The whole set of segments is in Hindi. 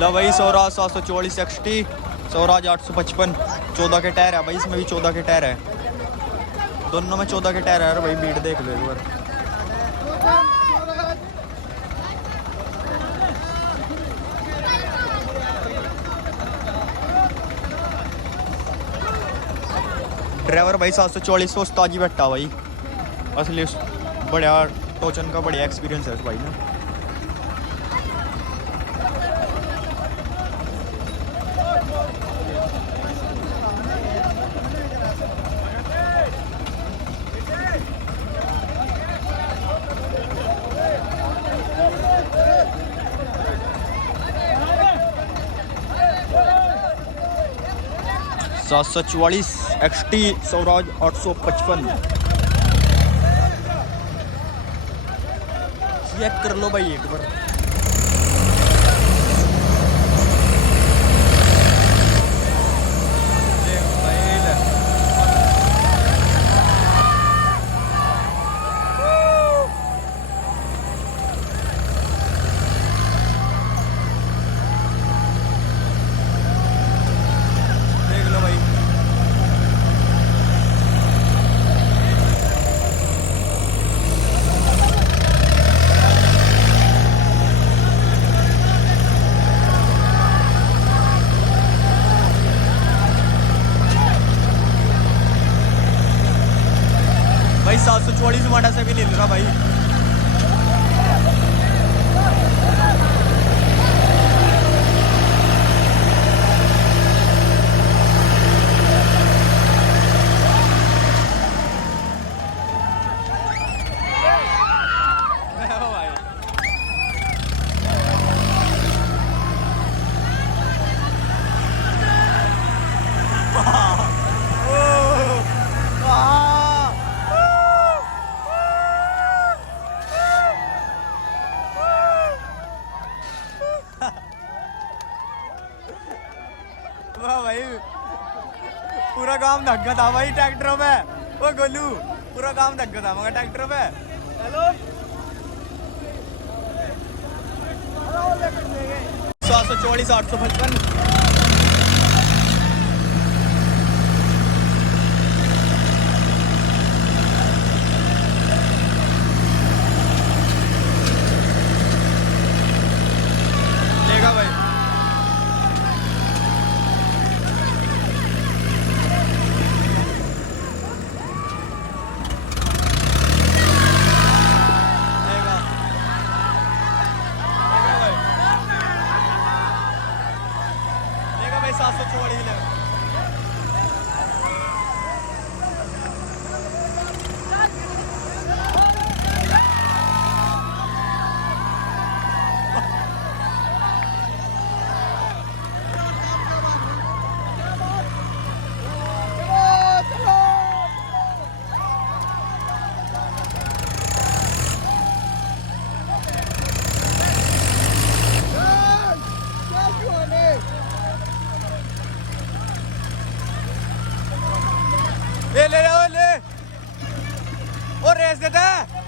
लो भाई स्वराज 744 XT, स्वराज 855, 14 के टायर है भाई, इसमें भी 14 के टायर है, दोनों में 14 के टायर है। अरे भाई बीट देख लो एक बार। ड्राइवर भाई 744 को उस्ताद जी बैठा भाई, असली बढ़िया टोचन का बढ़िया एक्सपीरियंस है उस भाई ने। सात सौ 44 XT स्वराज 855 चेक कर लो भाई एक बार। भाई 744 माडा से भी नहीं ले रहा भाई। वाह भाई पूरा काम धक गया था भाई ट्रैक्टरों पे। ओ गोलू पूरा काम धक गया था मगर ट्रैक्टरों पे। हेलो 744 855 लेगा भाई। लेगा भाई 744 लेगा। ले और रेस देता है।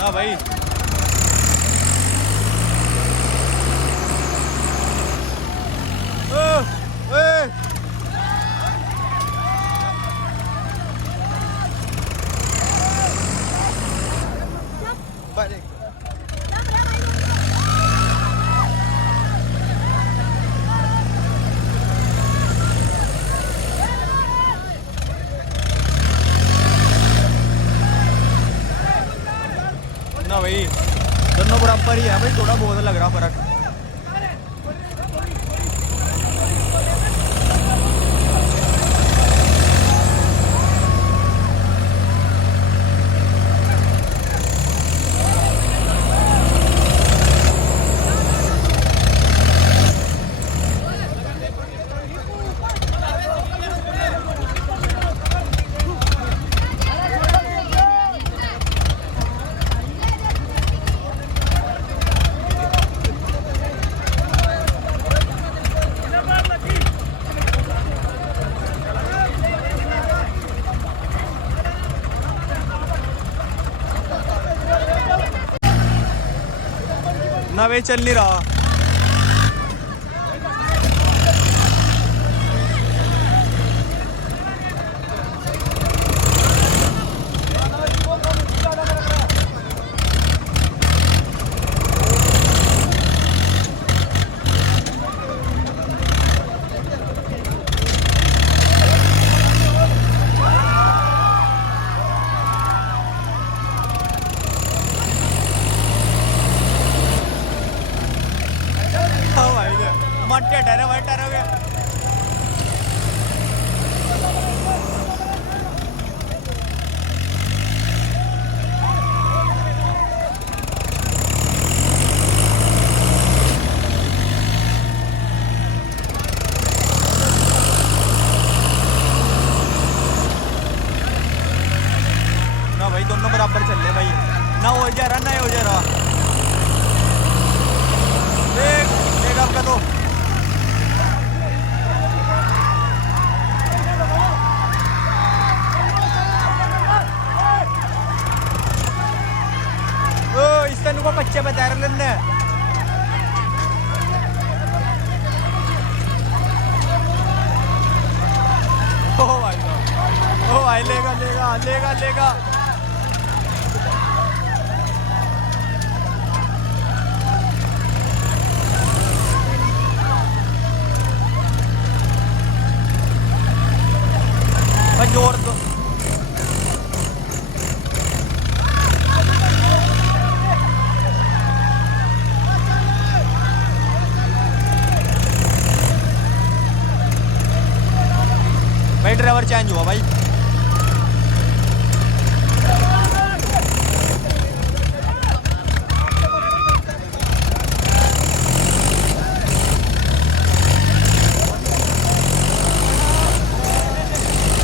हाँ भाई ना भाई भाई चल नहीं रहा। मट्टे डरे भाई डरोगे। ना भाई दोनों बराबर चल रहे भाई, ना हो जा रहा ना हो जा रहा। देख आपका तो को बच्चे बता रहे ने। ओ भाई लेगा लेगा लेगा लेगा। भाई जोर दो भाई। ड्राइवर चेंज हुआ भाई।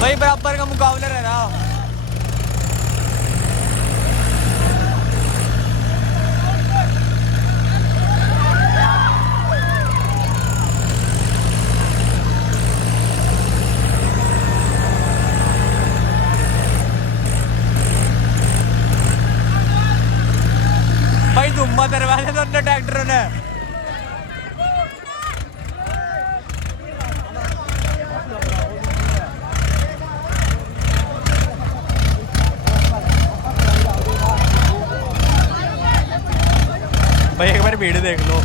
भाई बराबर का मुकाबला रह रहा। भाई धुम्मा दरवाजे दोनों ट्रैक्टरों ने। भाई एक बार भीड़ देख लो।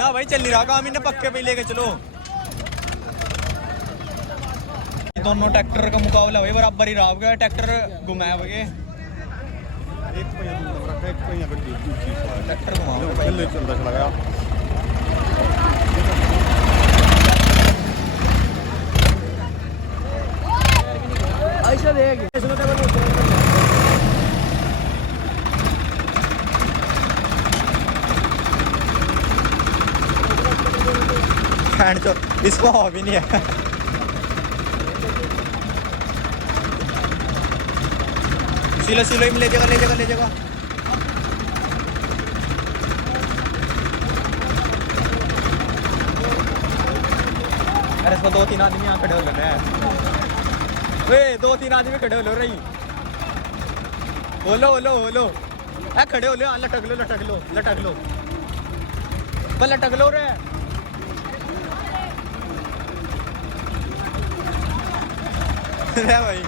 ना भाई चल नहीं रहा काम, इन्हें पक्के पे लेके चलो। दोनों ट्रैक्टर का मुकाबला भाई बराबर ही रहा गया। ट्रैक्टर घुमाया गए, ट्रैक्टर घुमाओ ऐसा देख तो इसको हॉबी नहीं है। सिलो सिलो ही ले जाएगा ले जाएगा ले जाएगा। अरे इसमें 2-3 आदमी यहाँ खड़े हो रहे हैं। वे 2-3 आदमी खड़े हो रही। बोलो बोलो बोलो खड़े हो लो। लटक लो लटक लो लटक लो लटक लो रे। भाई